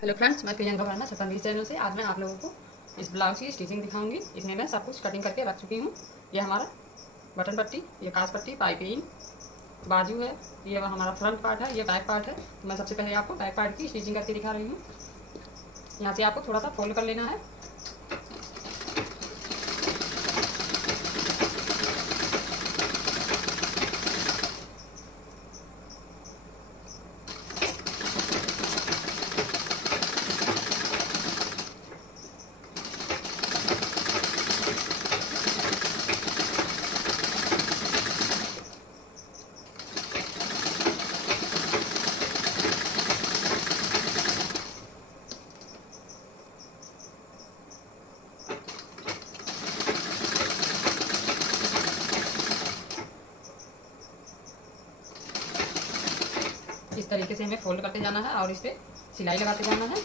Hello friends, मैं Priyanka Verma सतनवीर channel से। आज मैं आप लोगों को इस ब्लाउज की स्टिचिंग दिखाऊंगी। इसमें मैं सब कुछ कटिंग करके रख चुकी हूँ। ये हमारा बटन पट्टी, ये काज पट्टी, पाइपिंग, बाजू है, ये हमारा फ्रंट पार्ट है, ये बैक पार्ट है। तो मैं सबसे पहले आपको बैक पार्ट की स्टिचिंग करके दिखा रही हूँ। यहाँ से आपको थोड़ा सा फोल्ड कर लेना है। इस तरीके से हमें फोल्ड करते जाना है और इस पर सिलाई लगाते जाना है।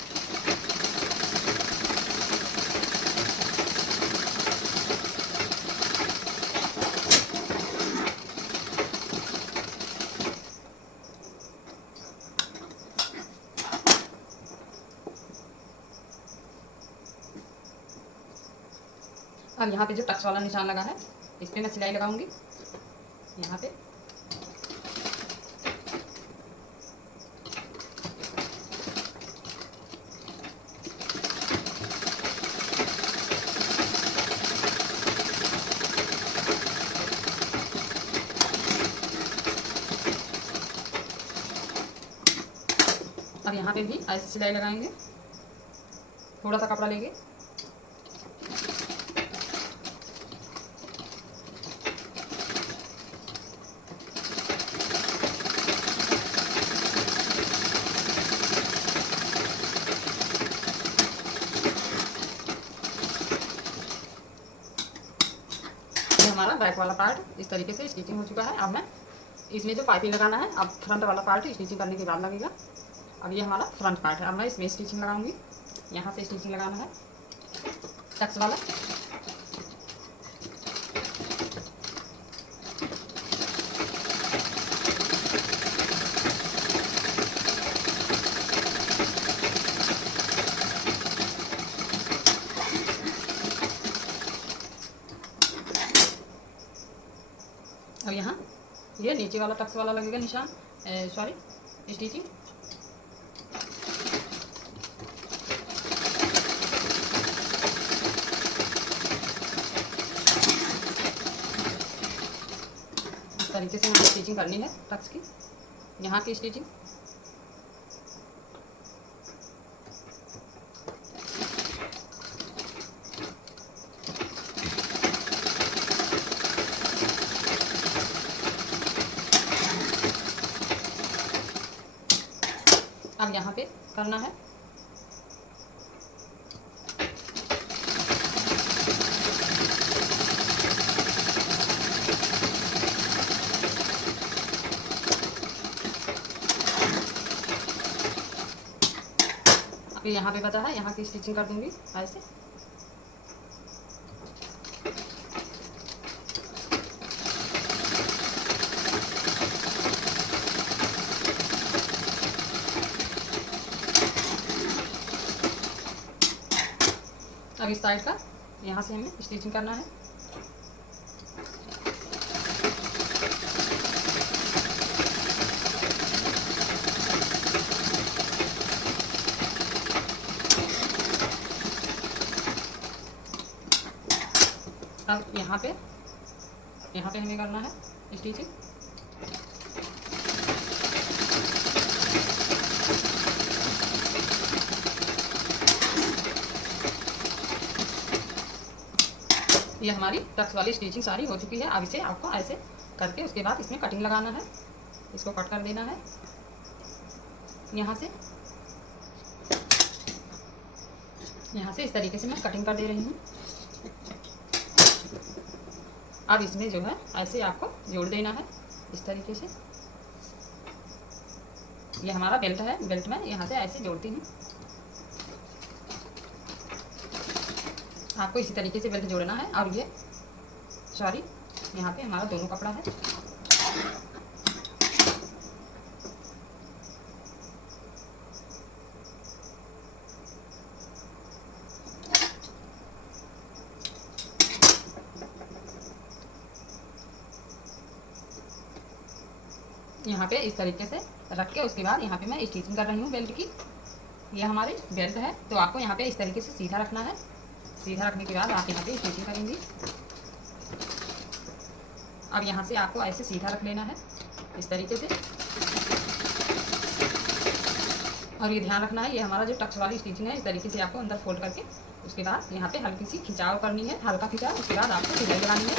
अब यहाँ पे जो टक्स वाला निशान लगा है, इस पर मैं सिलाई लगाऊंगी। यहाँ पे अब यहाँ पे भी ऐसे सिलाई लगाएंगे, थोड़ा सा कपड़ा लेंगे। ये हमारा बैक वाला पार्ट इस तरीके से स्टिचिंग हो चुका है। अब मैं इसमें जो पाइपिंग लगाना है, अब फ्रंट वाला पार्ट स्टिचिंग करने के बाद लगेगा। अब ये हमारा फ्रंट पार्ट है। अब मैं इसमें स्टिचिंग लगाऊंगी। यहाँ से स्टिचिंग लगाना है टक्स वाला। अब यहाँ ये नीचे वाला टक्स वाला लगेगा निशान, सॉरी स्टिचिंग। इस तरीके से हमें स्टिचिंग करनी है टक्स की, यहाँ की स्टिचिंग। अब यहाँ पे करना है अब यहाँ पे बचा है, यहाँ की स्टिचिंग कर दूंगी ऐसे। अब इस साइड का यहाँ से हमें स्टिचिंग करना है। अब यहाँ पे हमें करना है स्टिचिंग। ये हमारी टक्स वाली स्टिचिंग सारी हो चुकी है। अब इसे आपको ऐसे करके उसके बाद इसमें कटिंग लगाना है। इसको कट कर देना है यहाँ से इस तरीके से मैं कटिंग कर दे रही हूँ। अब इसमें जो है ऐसे आपको जोड़ देना है इस तरीके से। ये हमारा बेल्ट है, बेल्ट में यहाँ से ऐसे जोड़ती हूँ। आपको इसी तरीके से बेल्ट जोड़ना है। और ये सॉरी, यहाँ पे हमारा दोनों कपड़ा है। यहाँ पे इस तरीके से रख के उसके बाद यहाँ पे मैं स्टिचिंग कर रही हूँ बेल्ट की। ये हमारी बेल्ट है, तो आपको यहाँ पे इस तरीके से सीधा रखना है। सीधा रखने के बाद आप यहाँ पे स्टिचिंग करेंगी। अब यहाँ से आपको ऐसे सीधा रख लेना है इस तरीके से। और ये ध्यान रखना है, ये हमारा जो टक्स वाली स्टिचिंग है, इस तरीके से आपको अंदर फोल्ड करके उसके बाद यहाँ पे हल्की सी खिंचाव करनी है, हल्का खिंचाव। उसके बाद आपको सिलाई लगानी है।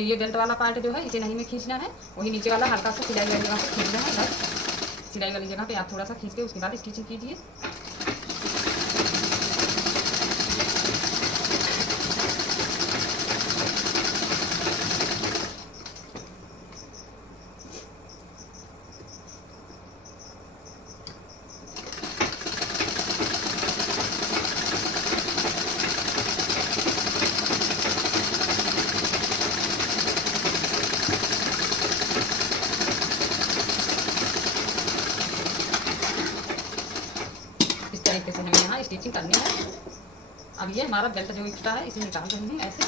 ये बेल्ट वाला पार्ट जो है इसे नहीं में खींचना है, वही नीचे वाला हल्का सा सिलाई वाली जगह से खींचना है। बस सिलाई वाली जगह पे आप थोड़ा सा खींच के उसके बाद स्टिचिंग कीजिए। इस तरीके से हमें यहाँ स्टिचिंग करनी है। अब ये हमारा बेल्ट जो एक्स्ट्रा है इसे निकाल रही हूँ ऐसे,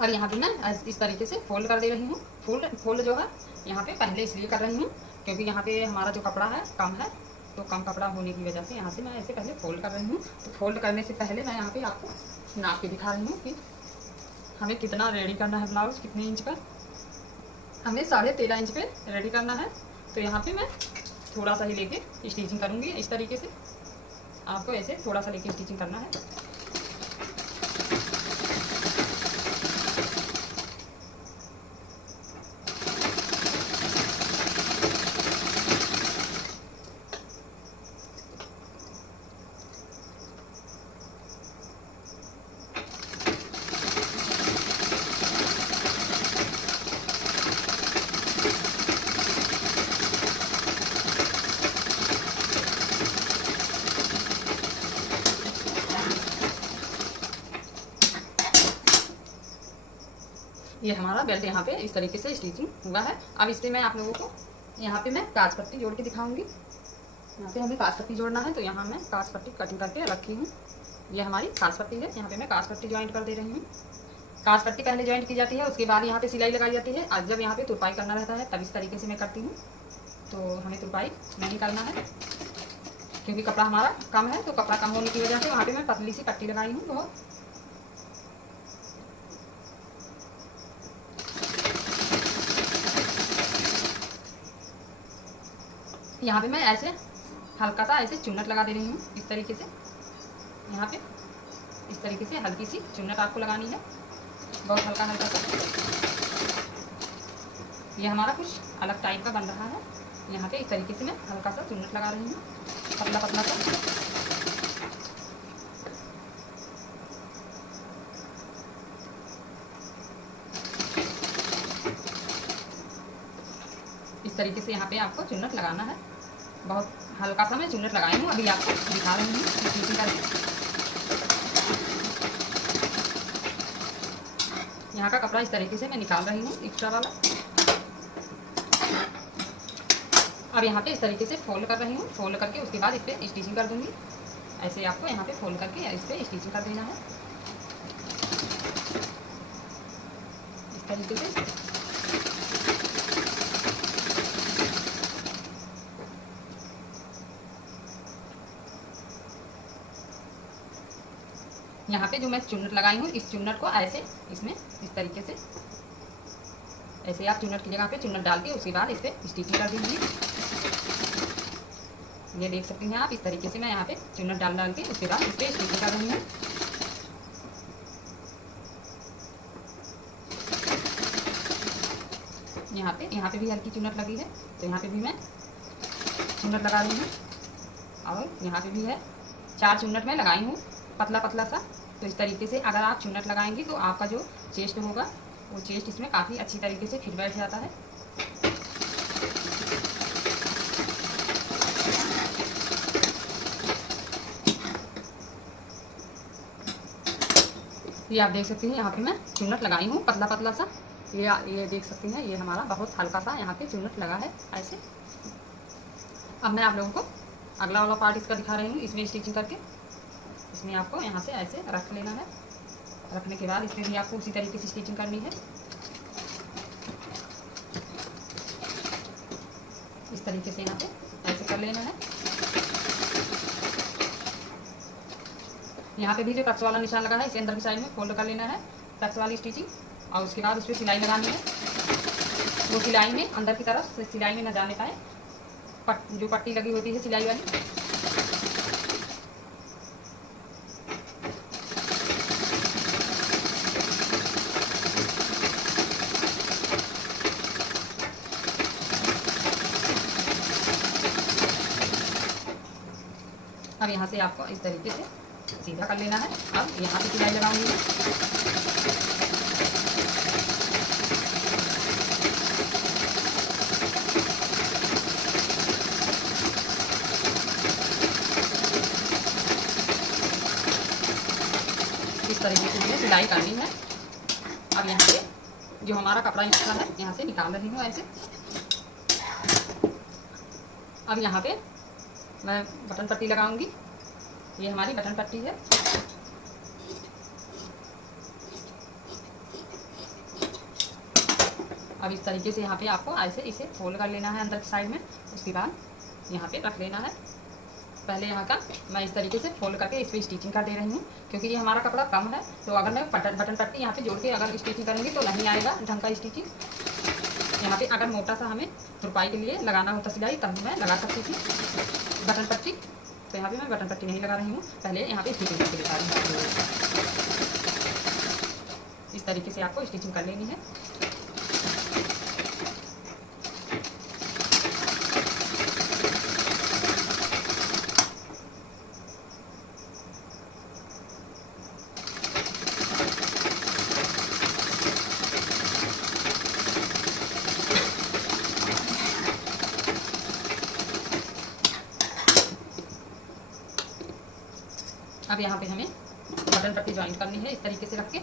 और यहाँ पे मैं इस तरीके से फोल्ड कर दे रही हूँ। फोल्ड जो है यहाँ पे पहले इसलिए कर रही हूँ क्योंकि यहाँ पे हमारा जो कपड़ा है कम है, तो कम कपड़ा होने की वजह से यहाँ से मैं ऐसे पहले फोल्ड कर रही हूँ। तो फोल्ड करने से पहले मैं यहाँ पे आपको नाप के दिखा रही हूँ कि हमें कितना रेडी करना है ब्लाउज, कितने इंच का। हमें 13.5 इंच पे रेडी करना है। तो यहाँ पे मैं थोड़ा सा ही लेके स्टिचिंग करूँगी इस तरीके से। आपको ऐसे थोड़ा सा लेके स्टिचिंग करना है। ये हमारा बेल्ट यहाँ पे इस तरीके से स्टिचिंग हुआ है। अब इससे मैं आप लोगों को यहाँ पे मैं काज पट्टी जोड़ के दिखाऊंगी। यहाँ पे हमें काज पट्टी जोड़ना है, तो यहाँ मैं काज पट्टी कटिंग करके रखी हूँ। ये हमारी काज पट्टी है, यहाँ पे मैं काज पट्टी ज्वाइंट कर दे रही हूँ। काज पट्टी पहले ज्वाइंट की जाती है, उसके बाद यहाँ पे सिलाई लगाई जाती है। आज जब यहाँ पे तुरपाई करना रहता है तब इस तरीके से मैं करती हूँ। तो हमें तुरपाई नहीं करना है क्योंकि कपड़ा हमारा कम है, तो कपड़ा कम होने की वजह से वहाँ पे मैं पतली सी पट्टी लगाई हूँ बहुत। यहाँ पे मैं ऐसे हल्का सा ऐसे चुन्नट लगा दे रही हूँ इस तरीके से। यहाँ पे इस तरीके से हल्की सी चुन्नट आपको लगानी है, बहुत हल्का हल्का सा। ये हमारा कुछ अलग टाइप का बन रहा है। यहाँ पे इस तरीके से मैं हल्का सा चुन्नट लगा रही हूँ, पतला पतला सा। इस तरीके से यहाँ पे आपको चुन्नट लगाना है। बहुत हल्का सा मैं चुन्नट लगाई हूँ, अभी आपको दिखा रही हूँ स्टिचिंग करके। यहाँ का कपड़ा इस तरीके से मैं निकाल रही हूँ एक्स्ट्रा वाला। अब यहाँ पे इस तरीके से फोल्ड कर रही हूँ। फोल्ड करके उसके बाद इस पर स्टिचिंग कर दूँगी। ऐसे आपको यहाँ पे फोल्ड करके इस पर स्टिचिंग कर देना है इस तरीके से। यहाँ पे जो मैं चुन्नट लगाई हूँ, इस चुन्नट को ऐसे इसमें इस तरीके से ऐसे आप चुन्नट की जगह पे चुन्नट डाल के उसके बाद इस पर स्टिचिंग कर दीजिए। ये देख सकती हैं आप, इस तरीके से मैं यहाँ पे चुन्नट डाल के उसके बाद इस पर स्टिचिंग कर रही हूँ। यहाँ पे भी हल्की चुन्नट लगी है, तो यहाँ पे भी मैं चुन्नट लगा रही हूँ। और यहाँ पे भी है, 4 चुन्नट मैं लगाई हूँ पतला पतला सा। तो इस तरीके से अगर आप चुन्नट लगाएंगी तो आपका जो चेस्ट होगा वो चेस्ट इसमें काफ़ी अच्छी तरीके से फिट बैठ जाता है। ये आप देख सकती हैं, यहाँ पे मैं चुन्नट लगाई हूँ पतला पतला सा। ये देख सकती हैं, ये हमारा बहुत हल्का सा यहाँ पे चुन्नट लगा है ऐसे। अब मैं आप लोगों को अगला वाला पार्ट इसका दिखा रही हूँ, इसमें स्टिचिंग करके। इसमें आपको यहाँ से ऐसे रख लेना है। रखने के बाद इसमें भी आपको उसी तरीके से स्टिचिंग करनी है। तरीके से यहाँ पे ऐसे कर लेना है। यहाँ पे भी जो टक्स वाला निशान लगा है इसे अंदर की साइड में फोल्ड कर लेना है, टक्स वाली स्टिचिंग, और उसके बाद उस पर सिलाई लगानी है। वो सिलाई में अंदर की तरफ से सिलाई में न जाने पाए, जो पट्टी लगी होती है सिलाई वाली। अब यहाँ से आपको इस तरीके से सीधा कर लेना है। अब यहाँ पे सिलाई लगाऊंगी मैं। इस तरीके से मुझे सिलाई करनी है। अब यहाँ से जो हमारा कपड़ा एक्स्ट्रा है यहाँ से निकाल रही हूँ ऐसे। अब यहाँ पे मैं बटन पट्टी लगाऊंगी। ये हमारी बटन पट्टी है। अब इस तरीके से यहाँ पे आपको ऐसे इसे फोल्ड कर लेना है अंदर की साइड में। उसके बाद यहाँ पे रख लेना है। पहले यहाँ का मैं इस तरीके से फोल्ड करके इस पर स्टिचिंग कर दे रही हूँ, क्योंकि ये हमारा कपड़ा कम है। तो अगर मैं बटन पट्टी यहाँ पे जोड़ के अगर स्टिचिंग करूँगी तो नहीं आएगा ढंग का स्टिचिंग। यहाँ पे अगर मोटा सा हमें तुरपाई के लिए लगाना होता सिलाई तब मैं लगा सकती थी बटन पट्टी। तो यहाँ पे मैं बटन पट्टी नहीं लगा रही हूँ, पहले यहाँ पे स्टिचिंग करके दिखा रही हूँ। इस तरीके से आपको स्टिचिंग कर लेनी है। अब यहाँ पे हमें बटन पट्टी ज्वाइन करनी है इस तरीके से रख के।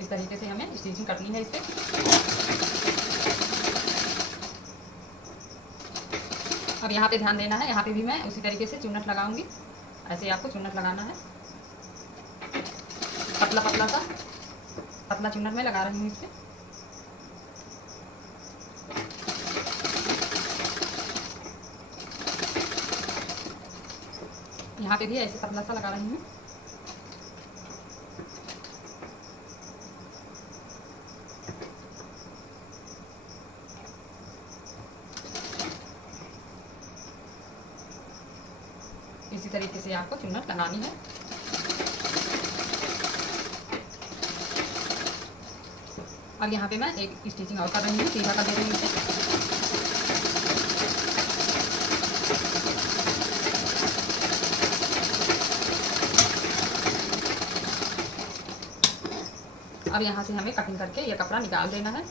इस तरीके से हमें स्टिचिंग करनी है इस पे। अब यहाँ पे ध्यान देना है, यहाँ पे भी मैं उसी तरीके से चुन्नट लगाऊंगी। ऐसे आपको चुन्नट लगाना है, पतला पतला सा पतला चुन्नट में लगा रही हूँ इस पे। यहाँ पे भी ऐसे पतला सा लगा रही हूँ। इसी तरीके से आपको चुन्नट लगानी है। अब यहाँ पे मैं एक स्टिचिंग और कर रही हूँ, सीधा कर दे रही हूँ इसे। अब यहाँ से हमें कटिंग करके ये कपड़ा निकाल देना है।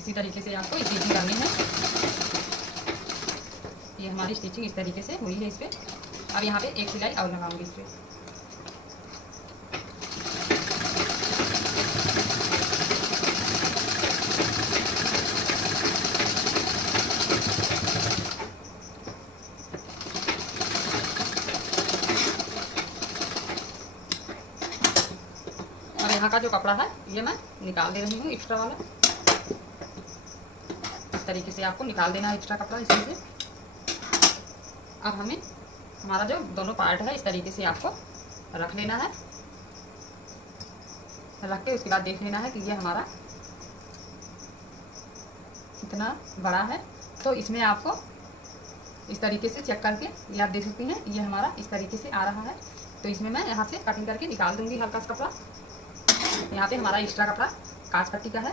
इसी तरीके से आपको स्टिचिंग करनी है। ये हमारी स्टिचिंग इस तरीके से हुई है इस पे। अब यहाँ पे एक सिलाई और लगाऊंगी इस पे। और यहाँ का जो कपड़ा है ये मैं निकाल दे रही हूँ एक्स्ट्रा वाला। इस तरीके से आपको निकाल देना है एक्स्ट्रा कपड़ा इसमें से। अब हमें हमारा जो दोनों पार्ट है इस तरीके से आपको रख लेना है। रख के उसके बाद देख लेना है कि ये हमारा कितना बड़ा है। तो इसमें आपको इस तरीके से चेक करके ये आप देख सकती हैं, ये हमारा इस तरीके से आ रहा है। तो इसमें मैं यहाँ से कटिंग करके निकाल दूँगी हल्का सा कपड़ा। यहाँ पे हमारा एक्स्ट्रा कपड़ा काज पट्टी का है।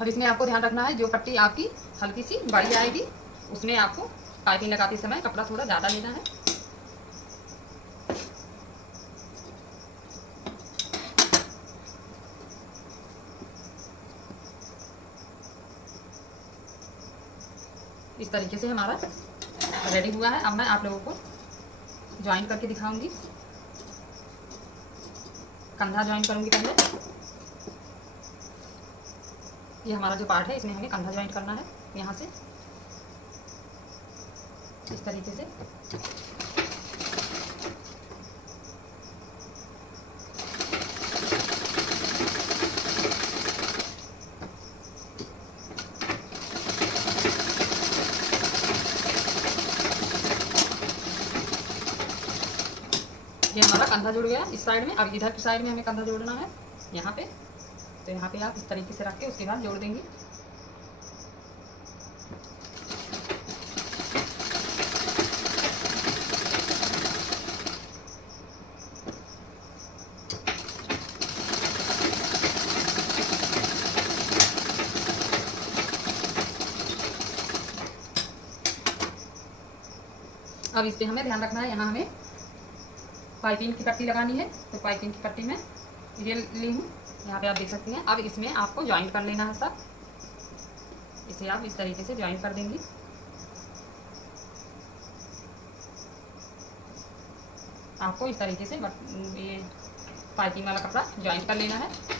और इसमें आपको ध्यान रखना है जो पट्टी आपकी हल्की सी बड़ी आएगी उसमें आपको पाइपिंग लगाते समय कपड़ा थोड़ा ज़्यादा लेना है। इस तरीके से हमारा रेडी हुआ है। अब मैं आप लोगों को ज्वाइन करके दिखाऊंगी। कंधा ज्वाइन करूंगी पहले। ये हमारा जो पार्ट है इसमें हमें कंधा ज्वाइन करना है यहाँ से इस तरीके से। ये हमारा कंधा जुड़ गया इस साइड में। अब इधर की साइड में हमें कंधा जोड़ना है यहाँ पे। तो यहाँ पे आप इस तरीके से रख के उसके बाद जोड़ देंगे। अब इस पे हमें ध्यान रखना है, यहाँ हमें पाइपिंग की पट्टी लगानी है। तो पाइपिंग की पट्टी में ये ली हूँ, यहाँ पे आप देख सकते हैं। अब इसमें आपको ज्वाइन कर लेना है सब। इसे आप इस तरीके से ज्वाइन कर देंगी। आपको इस तरीके से ये पाइपिंग वाला कपड़ा ज्वाइन कर लेना है।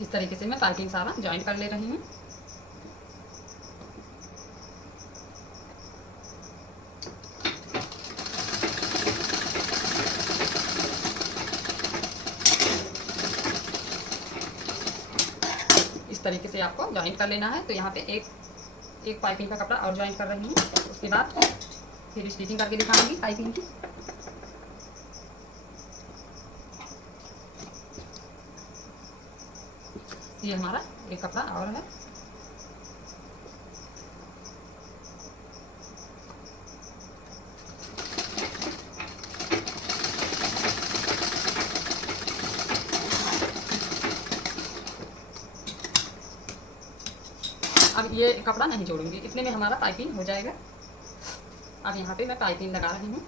इस तरीके से मैं पाइपिंग सारा ज्वाइन कर ले रही हूँ। इस तरीके से आपको ज्वाइन कर लेना है। तो यहाँ पे एक पाइपिंग का कपड़ा और ज्वाइन कर रही हूँ। उसके बाद फिर स्टिचिंग करके दिखाऊंगी पाइपिंग की। ये हमारा एक कपड़ा और है। अब ये कपड़ा नहीं जोड़ूंगी, इतने में हमारा पाइपिंग हो जाएगा। अब यहाँ पे मैं पाइपिंग लगा रही हूँ।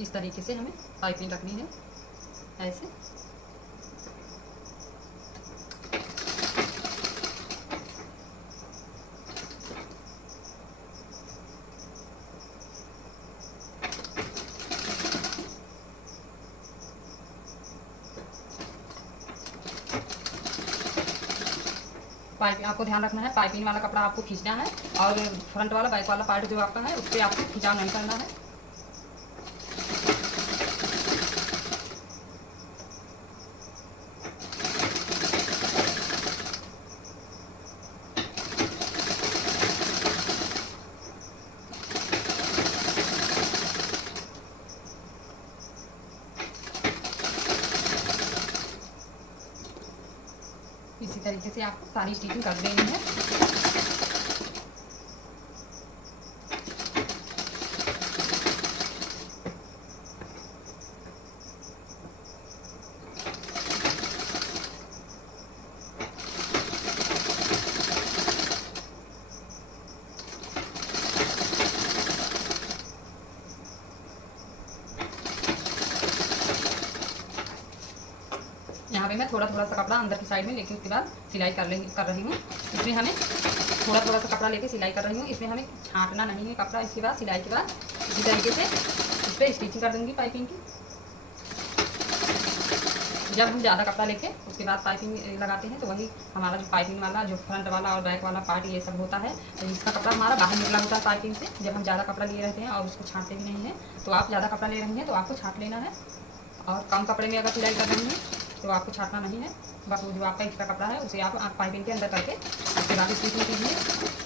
इस तरीके से हमें पाइपिंग रखनी है ऐसे। पाइप आपको ध्यान रखना है, पाइपिंग वाला कपड़ा आपको खींचना है और फ्रंट वाला बैक वाला पार्ट जो आपका है उस पर आपको खिंचाव नहीं करना है। इसी तरीके से आपको सारी स्टिचिंग कर देनी है। यहाँ पे मैं थोड़ा थोड़ा सा कपड़ा अंदर की साइड में लेके उसके बाद सिलाई कर रही हूँ। इसमें हमें थोड़ा थोड़ा सा कपड़ा लेके सिलाई कर रही हूँ। इसमें हमें छांटना नहीं है कपड़ा। इसके बाद सिलाई के बाद इसी तरीके से इस पर स्टिचिंग कर दूँगी पाइपिंग की। जब हम ज़्यादा कपड़ा लेके उसके बाद पाइपिंग लगाते हैं तो वही हमारा जो पाइपिंग वाला जो फ्रंट वाला और बैक वाला पार्ट ये सब होता है, तो इसका कपड़ा हमारा बाहर निकला होता है पाइपिंग से। जब हम ज़्यादा कपड़ा लिए रहते हैं और उसको छाँटते भी नहीं हैं, तो आप ज़्यादा कपड़ा ले रही हैं तो आपको छाँट लेना है, और कम कपड़े में अगर सिलाई कर रही हैं तो आपको छाँटना नहीं है। बस वो जो आपका एक्स्ट्रा कपड़ा है उसे आप पाइपिंग के अंदर करके उसके बाद स्टिचिंग कीजिए।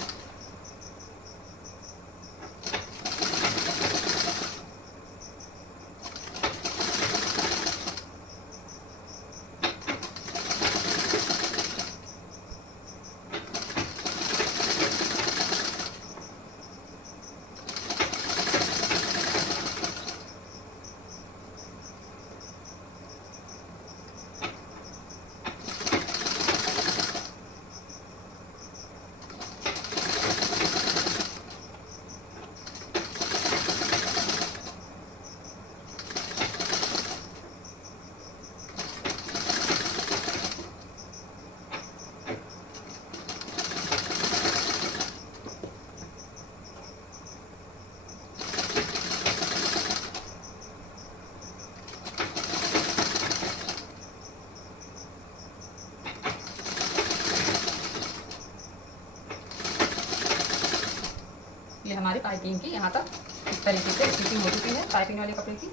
ये हमारी पाइपिंग की यहाँ तक इस तरीके से स्टिचिंग हो चुकी है पाइपिंग वाले कपड़े की।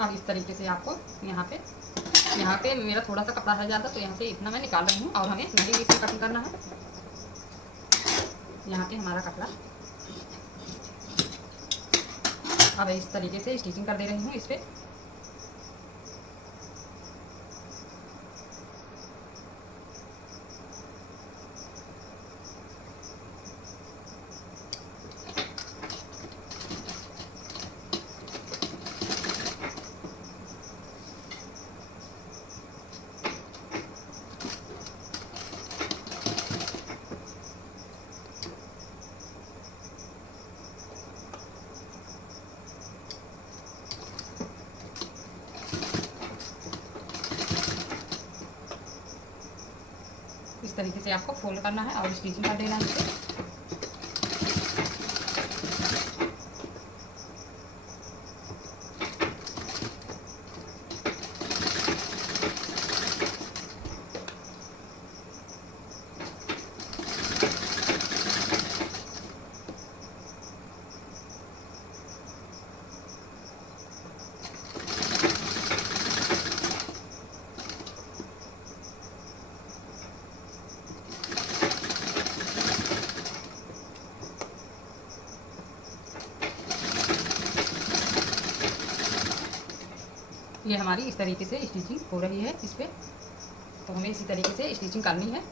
अब इस तरीके से आपको यहाँ पे मेरा थोड़ा सा कपड़ा है ज़्यादा, तो यहाँ से इतना मैं निकाल रही हूँ और हमें नहीं इसमें कटिंग करना है। यहाँ पे हमारा कपड़ा अब इस तरीके से स्टिचिंग कर दे रही हूँ इस पर। इस तरीके से आपको फोल्ड करना है और स्टिचिंग कर देना है इसे। ये हमारी इस तरीके से स्टिचिंग हो रही है इस पर, तो हमें इसी तरीके से स्टिचिंग करनी है।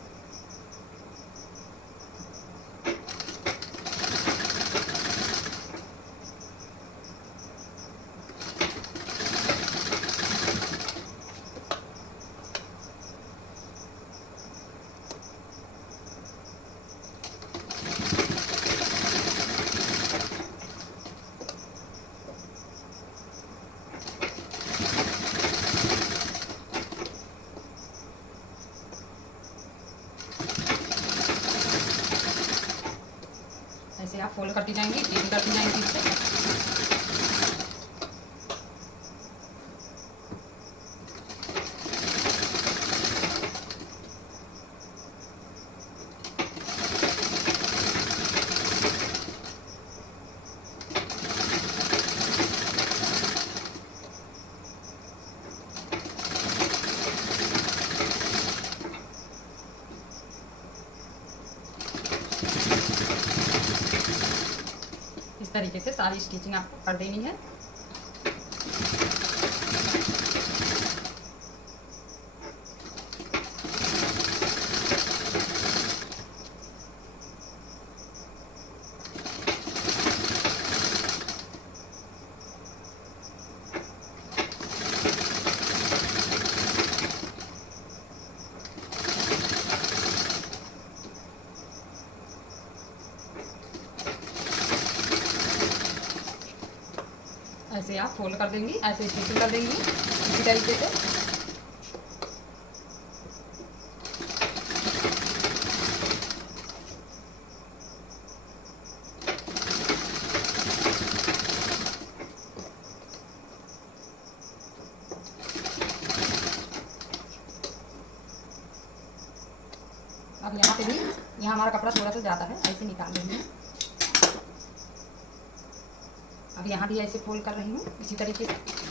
ऐसे आप फोल्ड करती जाएंगी, स्टिचिंग करती जाएंगी इससे। इस तरीके से सारी स्टिचिंग आपको कर देनी है। इसे आप फोल्ड कर देंगी, ऐसे स्टिचिंग कर देंगी इसी तरीके से। अब यहाँ पे भी, यहाँ हमारा कपड़ा थोड़ा सा ज़्यादा है, ऐसे निकाल लेंगे। अब यहाँ भी ऐसे फोल्ड कर रही हूँ इसी तरीके से।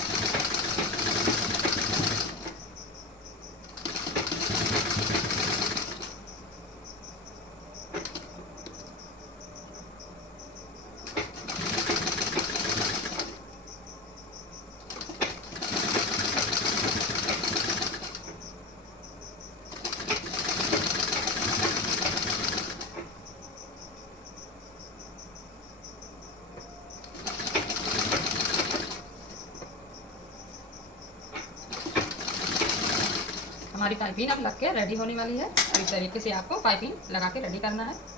हमारी पाइपिंग अब लग के रेडी होने वाली है। और इस तरीके से आपको पाइपिंग लगा के रेडी करना है।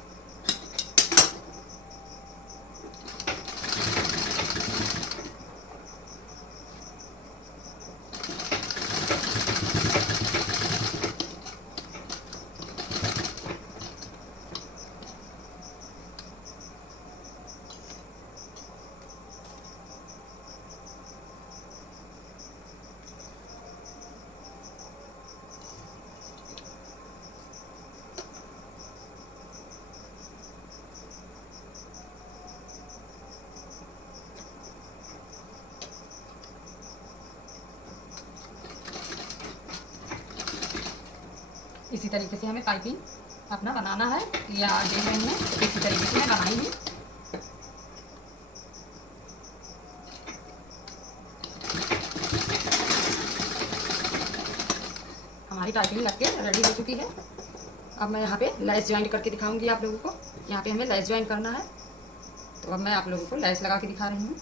इसी तरीके से हमें पाइपिंग अपना बनाना है। या देख रही हैं इसी तरीके से मैं बनाई हूँ। हमारी पाइपिंग लग के रेडी हो चुकी है। अब मैं यहाँ पे लेस ज्वाइंट करके दिखाऊंगी आप लोगों को। यहाँ पे हमें लेस ज्वाइंट करना है, तो अब मैं आप लोगों को लेस लगा के दिखा रही हूँ।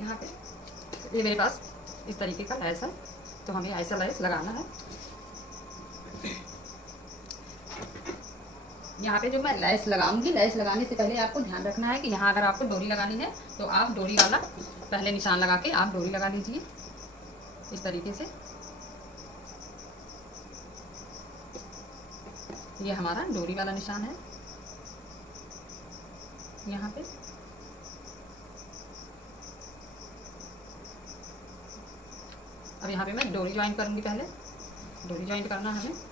यहाँ पे ये मेरे पास इस तरीके का लेस है, तो हमें ऐसा लेस लगाना है। यहाँ पे जो मैं लेस लगाऊंगी, लेस लगाने से पहले आपको ध्यान रखना है कि यहाँ अगर आपको डोरी लगानी है तो आप डोरी वाला पहले निशान लगा के आप डोरी लगा लीजिए इस तरीके से। ये हमारा डोरी वाला निशान है यहाँ पे। अब यहाँ पे मैं डोरी ज्वाइन करूँगी। पहले डोरी ज्वाइन करना है हमें।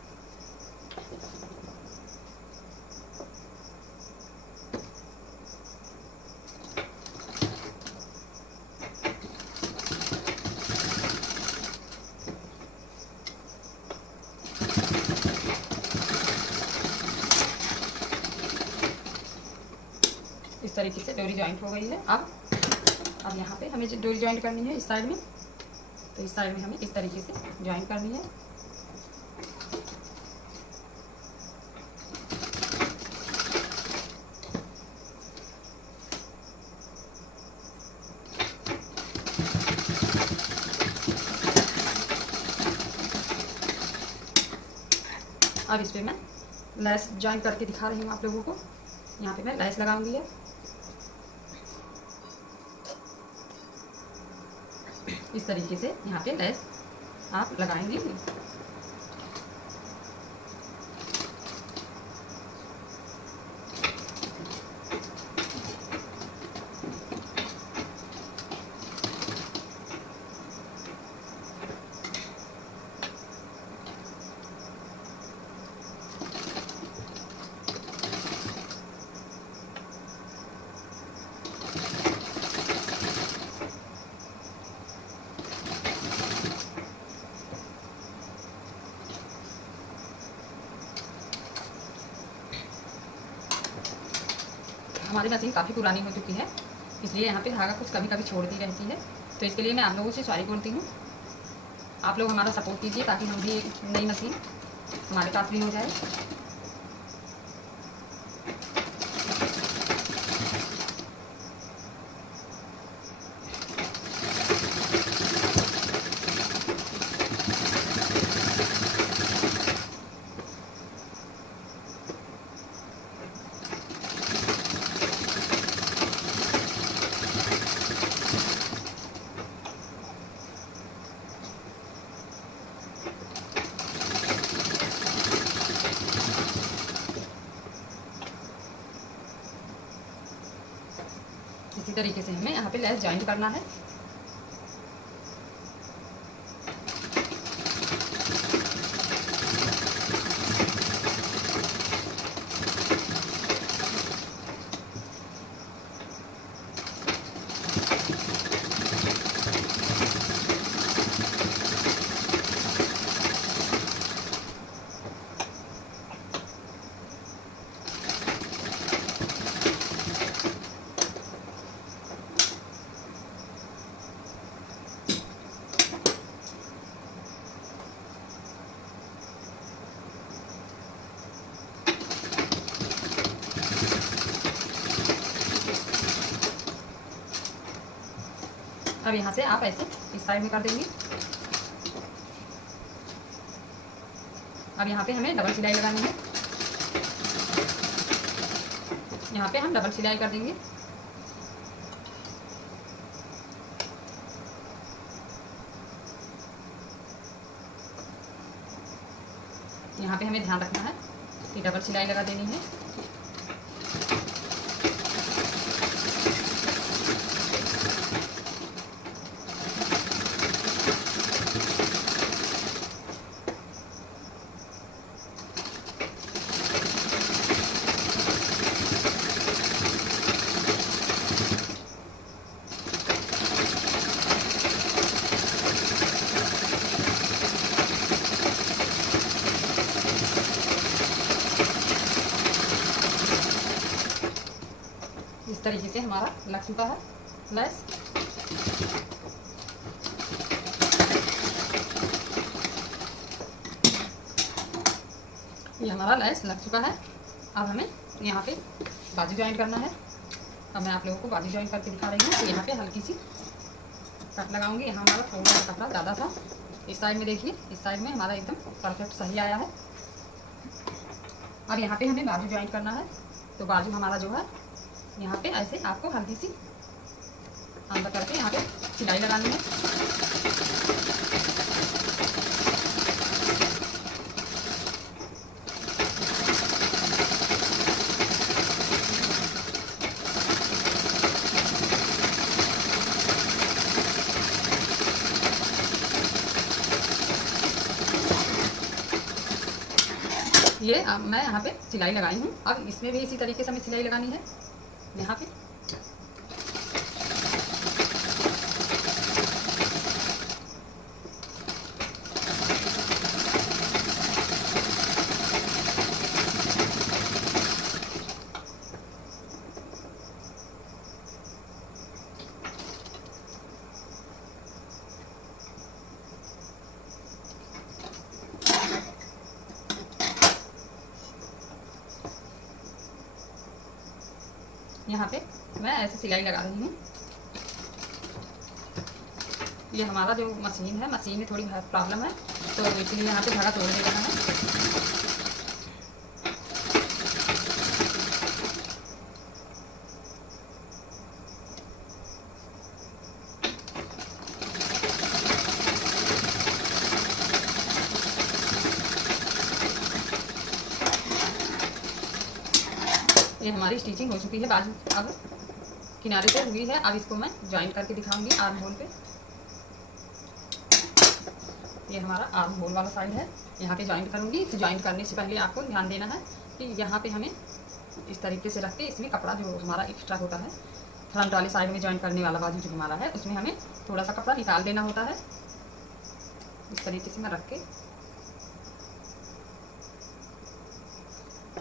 इस तरीके से डोरी ज्वाइंट हो गई है। अब यहाँ पे हमें डोरी ज्वाइंट करनी है इस साइड में, तो इस साइड में हमें इस तरीके से ज्वाइंट करनी है। अब इस पे मैं लेस ज्वाइन करके दिखा रही हूँ आप लोगों को। यहाँ पे मैं लेस लगाऊंगी है इस तरीके से। यहाँ पे लेस आप लगाएंगे। हमारी मशीन काफ़ी पुरानी हो चुकी है, इसलिए यहाँ पे धागा कुछ कभी कभी छोड़ती रहती है, तो इसके लिए मैं आप लोगों से सॉरी बोलती हूँ। आप लोग हमारा सपोर्ट कीजिए ताकि हम भी एक नई मशीन हमारे पास भी हो जाए। इसी तरीके से हमें यहाँ पे लेस जॉइंट करना है। अब यहाँ से आप ऐसे इस साइड में कर देंगे। अब यहाँ पे हमें डबल सिलाई लगानी है। यहाँ पे हम डबल सिलाई कर देंगे। यहाँ पे हमें ध्यान रखना है कि डबल सिलाई लगा देनी है। इस तरीके से हमारा लग चुका है लेस। ये हमारा लेस लग चुका है। अब हमें यहाँ पे बाजू जॉइन करना है। अब मैं आप लोगों को बाजू जॉइन करके दिखा रही हूँ। तो यहाँ पे हल्की सी कट लगाऊंगी। यहाँ हमारा थोड़ा सा कपड़ा ज़्यादा था। इस साइड में देखिए, इस साइड में हमारा एकदम परफेक्ट सही आया है। अब यहाँ पे हमें बाजू जॉइन करना है। तो बाजू हमारा जो है यहाँ पे ऐसे आपको हल्की सी अंदर करके यहाँ पे सिलाई लगानी है। ये मैं यहाँ पे सिलाई लगाई हूँ। अब इसमें भी इसी तरीके से हमें सिलाई लगानी है यहाँ पे। यहाँ पे मैं ऐसे सिलाई लगा रही हूँ। ये हमारा जो मशीन है, मशीन में थोड़ी प्रॉब्लम है, तो इसलिए यहाँ पे धागा तोड़ दे रहा है। ये हमारी स्टिचिंग हो चुकी है। बाजू अब किनारे से हुई है। अब इसको मैं ज्वाइन करके दिखाऊंगी आर्म होल पे। ये हमारा आर्म होल वाला साइड है, यहाँ पे ज्वाइन करूंगी। तो ज्वाइन करने से पहले आपको ध्यान देना है कि यहाँ पे हमें इस तरीके से रख के इसमें कपड़ा जो हमारा एक्स्ट्रा होता है फ्रंट वाले साइड में ज्वाइन करने वाला बाजू जो हमारा है, उसमें हमें थोड़ा सा कपड़ा निकाल देना होता है। इस तरीके से मैं रख के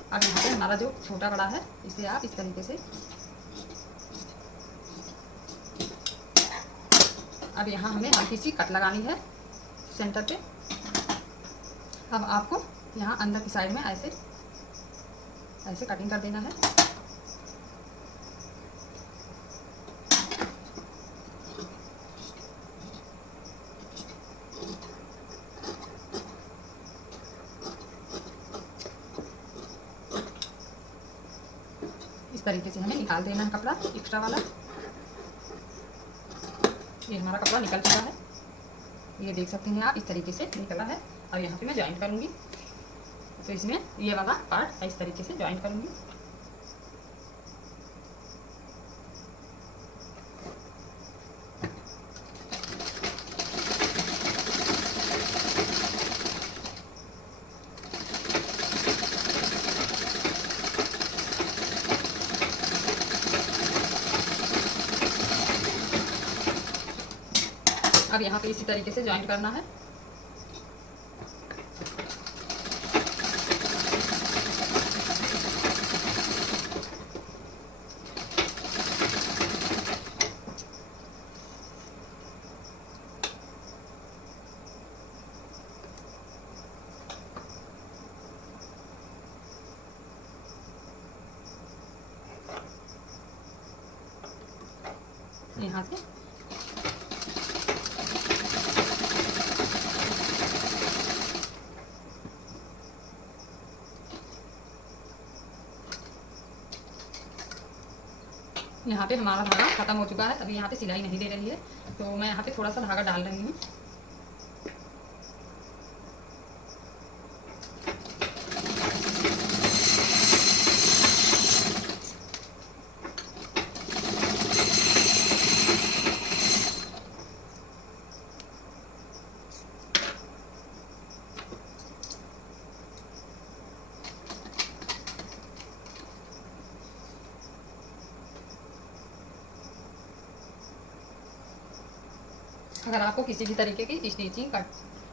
अब यहाँ पे हमारा जो छोटा बड़ा है, इसे आप इस तरीके से अब यहाँ हमें हल्की सी कट लगानी है सेंटर पे। अब आपको यहाँ अंदर की साइड में ऐसे ऐसे कटिंग कर देना है। इस तरीके से हमें निकाल देना है कपड़ा एक्स्ट्रा वाला। ये हमारा कपड़ा निकल चुका है, ये देख सकते हैं आप, इस तरीके से निकला है। और यहाँ पे मैं ज्वाइन करूँगी, तो इसमें ये वाला पार्ट इस तरीके से ज्वाइन करूँगी। अब यहाँ पे इसी तरीके से ज्वाइंट करना है। यहाँ से यहाँ पे हमारा धागा खत्म हो चुका है। अभी यहाँ पे सिलाई नहीं दे रही है, तो मैं यहाँ पे थोड़ा सा धागा डाल रही हूँ। अगर आपको किसी भी तरीके की स्टिचिंग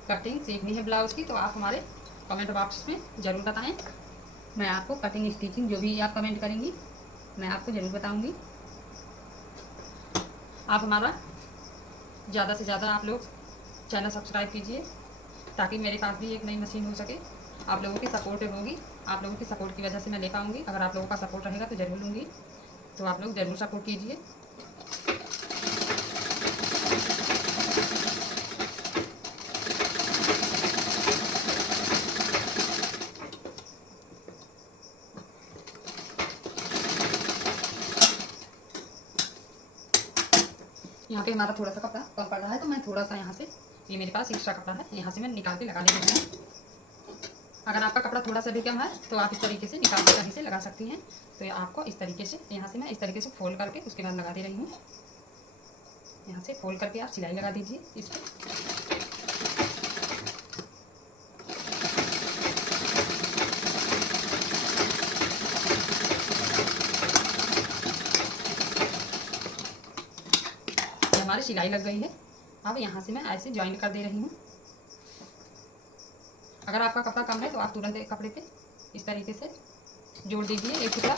कटिंग सीखनी है ब्लाउज़ की, तो आप हमारे कमेंट बॉक्स में ज़रूर बताएं। मैं आपको कटिंग स्टिचिंग जो भी आप कमेंट करेंगी मैं आपको ज़रूर बताऊंगी। आप हमारा ज़्यादा से ज़्यादा आप लोग चैनल सब्सक्राइब कीजिए, ताकि मेरे पास भी एक नई मशीन हो सके। आप लोगों की सपोर्ट होगी, आप लोगों की सपोर्ट की वजह से मैं ले पाऊँगी। अगर आप लोगों का सपोर्ट रहेगा तो ज़रूर लूँगी, तो आप लोग ज़रूर सपोर्ट कीजिए। यहाँ पे हमारा थोड़ा सा कपड़ा कम पड़ रहा है, तो मैं थोड़ा सा यहाँ से, ये मेरे पास एक्स्ट्रा कपड़ा है, यहाँ से मैं निकाल के लगा लेती हूँ। अगर आपका कपड़ा थोड़ा सा भी कम है तो आप इस तरीके से निकाल के कहीं से लगा सकती हैं। तो ये आपको इस तरीके से, यहाँ से मैं इस तरीके से फोल्ड करके उसके बाद लगा दे रही हूँ। यहाँ से फोल्ड करके आप सिलाई लगा दीजिए इस पर। हमारी सिलाई लग गई है। अब यहाँ से मैं ऐसे ज्वाइंट कर दे रही हूँ। अगर आपका कपड़ा कम है तो आप तुरंत एक कपड़े पे इस तरीके से जोड़ दीजिए एक टुकड़ा।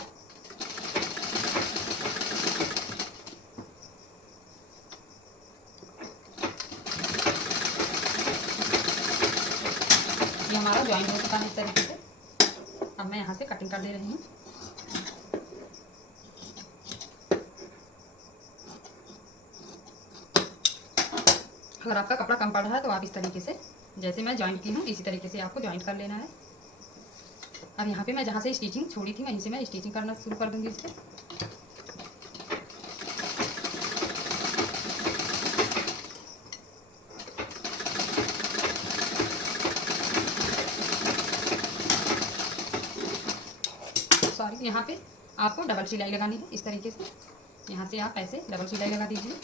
ये हमारा ज्वाइंट हो चुका है इस तरीके से। अब मैं यहाँ से कटिंग कर दे रही हूँ। अगर आपका कपड़ा कम पड़ रहा है तो आप इस तरीके से, जैसे मैं ज्वाइंट की हूँ इसी तरीके से आपको ज्वाइंट कर लेना है। अब यहाँ पे मैं जहाँ से स्टिचिंग छोड़ी थी वहीं से मैं स्टिचिंग करना शुरू कर दूँगी इस पर। सॉरी, यहाँ पे आपको डबल सिलाई लगानी है इस तरीके से। यहाँ से आप ऐसे डबल सिलाई लगा दीजिए।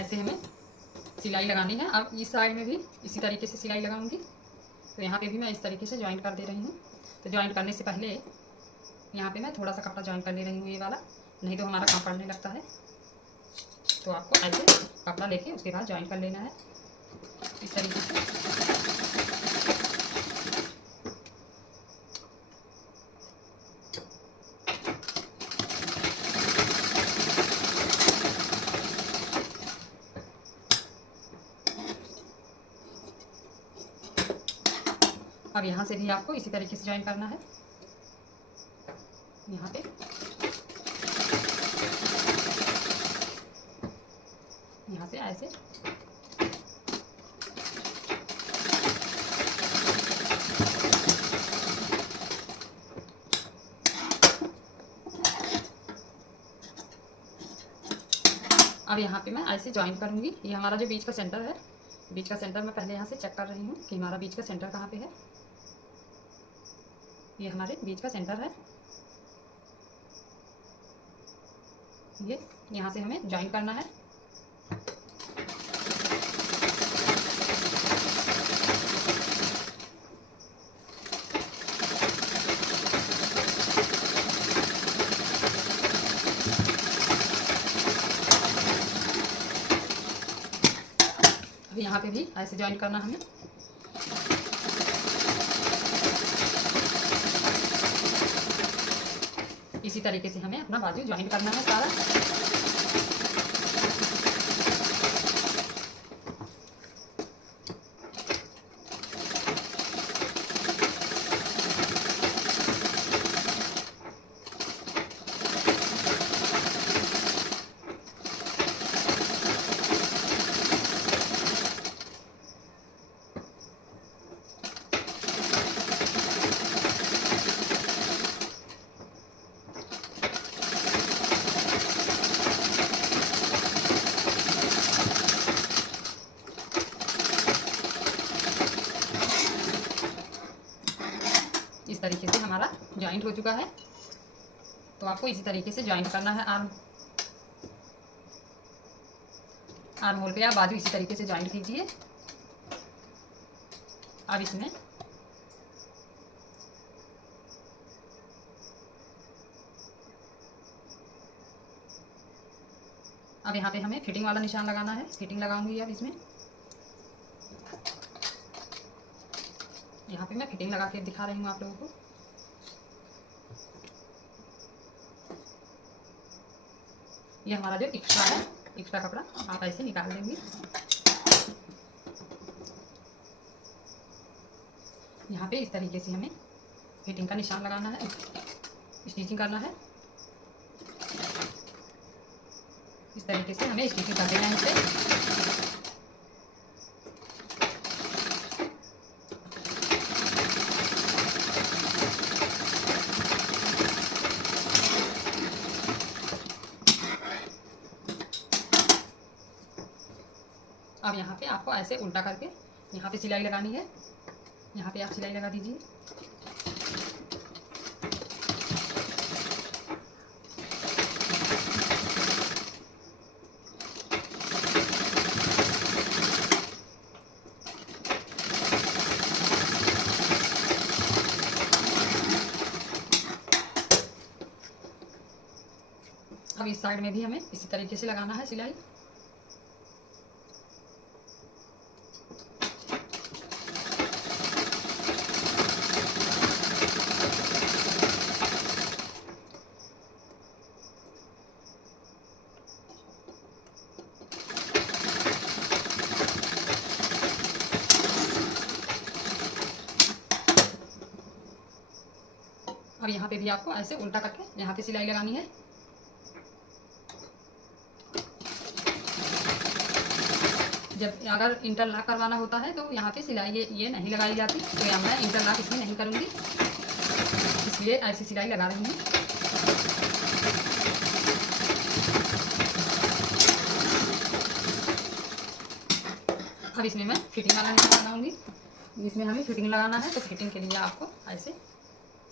ऐसे हमें सिलाई लगानी है। अब इस साइड में भी इसी तरीके से सिलाई लगाऊंगी। तो यहाँ पे भी मैं इस तरीके से ज्वाइंट कर दे रही हूँ। तो ज्वाइंट करने से पहले यहाँ पे मैं थोड़ा सा कपड़ा ज्वाइंट कर ले रही हूँ, ये वाला, नहीं तो हमारा काम पड़ने लगता है। तो आपको ऐसे कपड़ा लेके उसके बाद ज्वाइंट कर लेना है इस तरीके से। अब यहाँ से भी आपको इसी तरीके से ज्वाइन करना है। यहाँ पे यहाँ से ऐसे अब यहाँ पे मैं ऐसे ज्वाइन करूँगी। ये हमारा जो बीच का सेंटर है, बीच का सेंटर मैं पहले यहाँ से चेक कर रही हूँ कि हमारा बीच का सेंटर कहाँ पे है। ये हमारे बीच का सेंटर है, ये यहाँ से हमें ज्वाइन करना है। अभी यहाँ पे भी ऐसे ज्वाइन करना हमें। इसी तरीके से हमें अपना बाजू ज्वाइन करना है सारा। इस तरीके से हमारा जॉइंट हो चुका है। तो आपको इसी तरीके से जॉइंट करना है। आर्म होल पे आप बाजू इसी तरीके से जॉइंट कीजिए। अब इसमें अब यहाँ पे हमें फिटिंग वाला निशान लगाना है। फिटिंग लगाऊंगी अब इसमें। यहाँ पे मैं फिटिंग लगा के दिखा रही हूँ आप लोगों को। ये हमारा जो एक्स्ट्रा है, एक्स्ट्रा कपड़ा आप ऐसे निकाल देंगे। यहाँ पे इस तरीके से हमें फिटिंग का निशान लगाना है, स्टिचिंग करना है। इस तरीके से हमें स्टिचिंग कर देना है इसे। अब यहाँ पे आपको ऐसे उल्टा करके यहाँ पे सिलाई लगानी है। यहाँ पे आप सिलाई लगा दीजिए। अब इस साइड में भी हमें इसी तरीके से लगाना है सिलाई। अब यहाँ पे भी आपको ऐसे उल्टा करके यहाँ पे सिलाई लगानी है। जब अगर इंटरलॉक करवाना होता है तो यहाँ पे सिलाई ये नहीं लगाई जाती, तो यहाँ मैं इंटरलॉक इसमें नहीं करूँगी, इसलिए ऐसी सिलाई लगा रही हूँ। अब इसमें मैं फिटिंग वाला निशान लगाऊंगी। इसमें हमें फिटिंग लगाना है, तो फिटिंग के लिए आपको ऐसे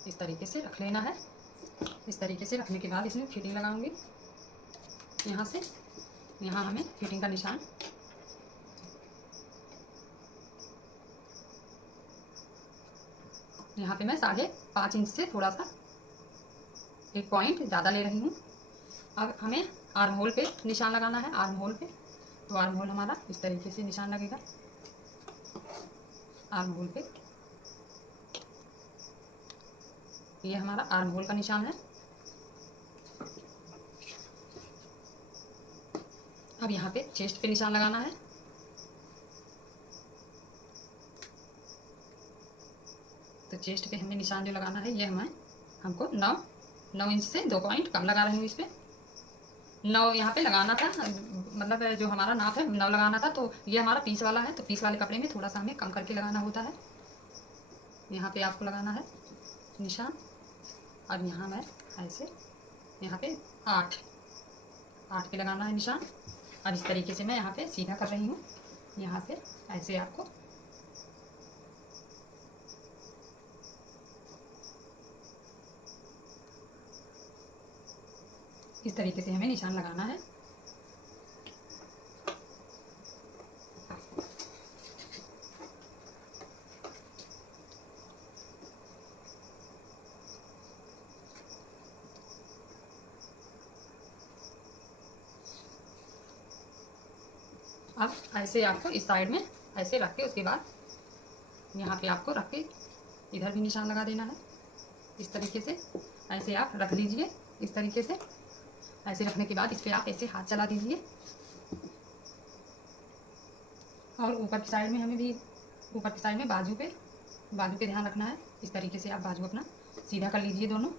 इस तरीके से रख लेना है। इस तरीके से रखने के बाद इसमें फिटिंग लगाऊंगी। यहाँ से यहाँ हमें फिटिंग का निशान यहाँ पे मैं 5.5 इंच से थोड़ा सा 1 पॉइंट ज़्यादा ले रही हूँ। अब हमें आर्म होल पे निशान लगाना है। आर्म होल पे तो आर्म होल हमारा इस तरीके से निशान लगेगा। आर्म होल पे ये हमारा आर्म होल का निशान है। अब यहाँ पे चेस्ट पे निशान लगाना है। तो चेस्ट पे हमें निशान जो लगाना है ये हमको 9 इंच से 2 पॉइंट कम लगा रही हूँ। इस पर 9 यहाँ पे लगाना था, मतलब जो हमारा नाप है 9 लगाना था। तो ये हमारा पीस वाला है, तो पीस वाले कपड़े में थोड़ा सा हमें कम करके लगाना होता है। यहाँ पे आपको लगाना है निशान। अब यहाँ मैं ऐसे यहाँ पे 8 पे लगाना है निशान। अब इस तरीके से मैं यहाँ पे सीधा कर रही हूँ, यहाँ से ऐसे आपको इस तरीके से हमें निशान लगाना है। अब ऐसे आपको इस साइड में ऐसे रख के उसके बाद यहाँ पे आपको रख के इधर भी निशान लगा देना है। इस तरीके से ऐसे आप रख लीजिए। इस तरीके से ऐसे रखने के बाद इस पर आप ऐसे हाथ चला दीजिए और ऊपर की साइड में हमें भी ऊपर की साइड में बाजू पे ध्यान रखना है। इस तरीके से आप बाजू अपना सीधा कर लीजिए दोनों।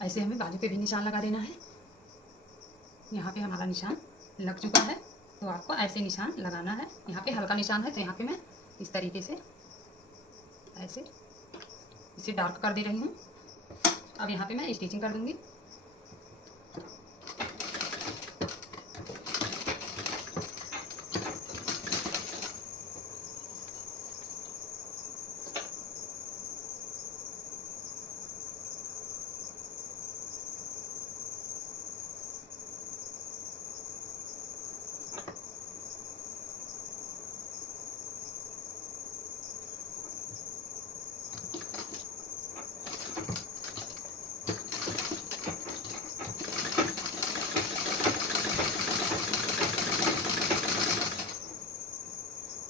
ऐसे हमें बाजू पे भी निशान लगा देना है। यहाँ पे हमारा निशान लग चुका है, तो आपको ऐसे निशान लगाना है। यहाँ पे हल्का निशान है तो यहाँ पे मैं इस तरीके से ऐसे इसे डार्क कर दे रही हूँ। अब यहाँ पे मैं स्टिचिंग कर दूँगी।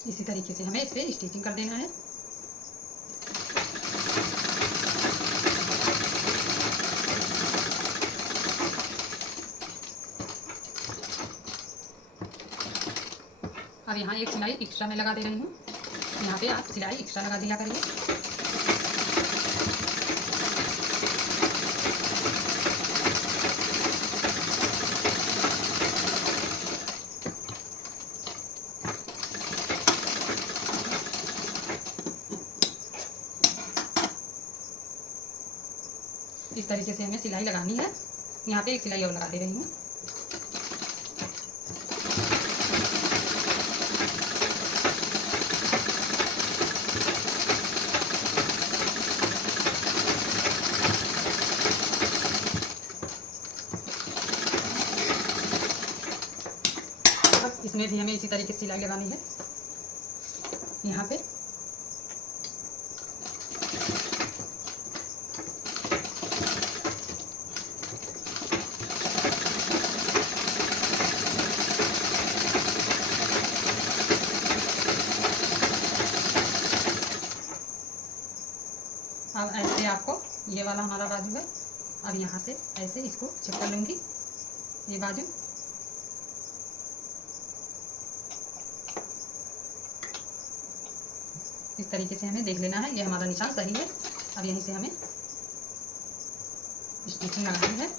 इसी तरीके से हमें इस पर स्टिचिंग कर देना है। अब यहाँ एक सिलाई एक्स्ट्रा मैं लगा दे रही हूँ। यहाँ पे आप सिलाई एक्स्ट्रा लगा दिया करिए। इस तरीके से हमें सिलाई लगानी है। यहाँ पे एक सिलाई और लगा दे रही हूँ। इसमें भी हमें इसी तरीके से सिलाई लगानी है। यहाँ पे अब ऐसे आपको ये वाला हमारा बाजू है। अब यहाँ से ऐसे इसको चिपका लूँगी ये बाजू। इस तरीके से हमें देख लेना है ये हमारा निशान सही है। अब यहीं से हमें स्टिचिंग लगानी है।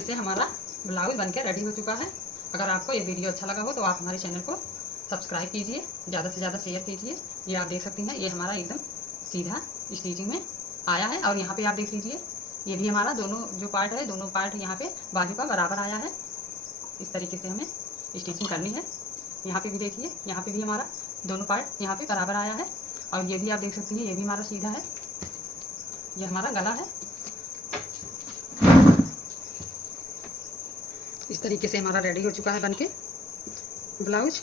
से हमारा ब्लाउज बनकर रेडी हो चुका है। अगर आपको ये वीडियो अच्छा लगा हो तो आप हमारे चैनल को सब्सक्राइब कीजिए, ज़्यादा से ज़्यादा शेयर कीजिए। ये आप देख सकती हैं ये हमारा एकदम सीधा स्टिचिंग में आया है। और यहाँ पे आप देख लीजिए ये भी हमारा दोनों जो पार्ट है दोनों पार्ट यहाँ पे बाजू का बराबर आया है। इस तरीके से हमें स्टिचिंग करनी है। यहाँ पे भी देखिए यहाँ पे भी हमारा दोनों पार्ट यहाँ पे बराबर आया है। और ये भी आप देख सकती हैं ये भी हमारा सीधा है। ये हमारा गला है। इस तरीके से हमारा रेडी हो चुका है बनके ब्लाउज।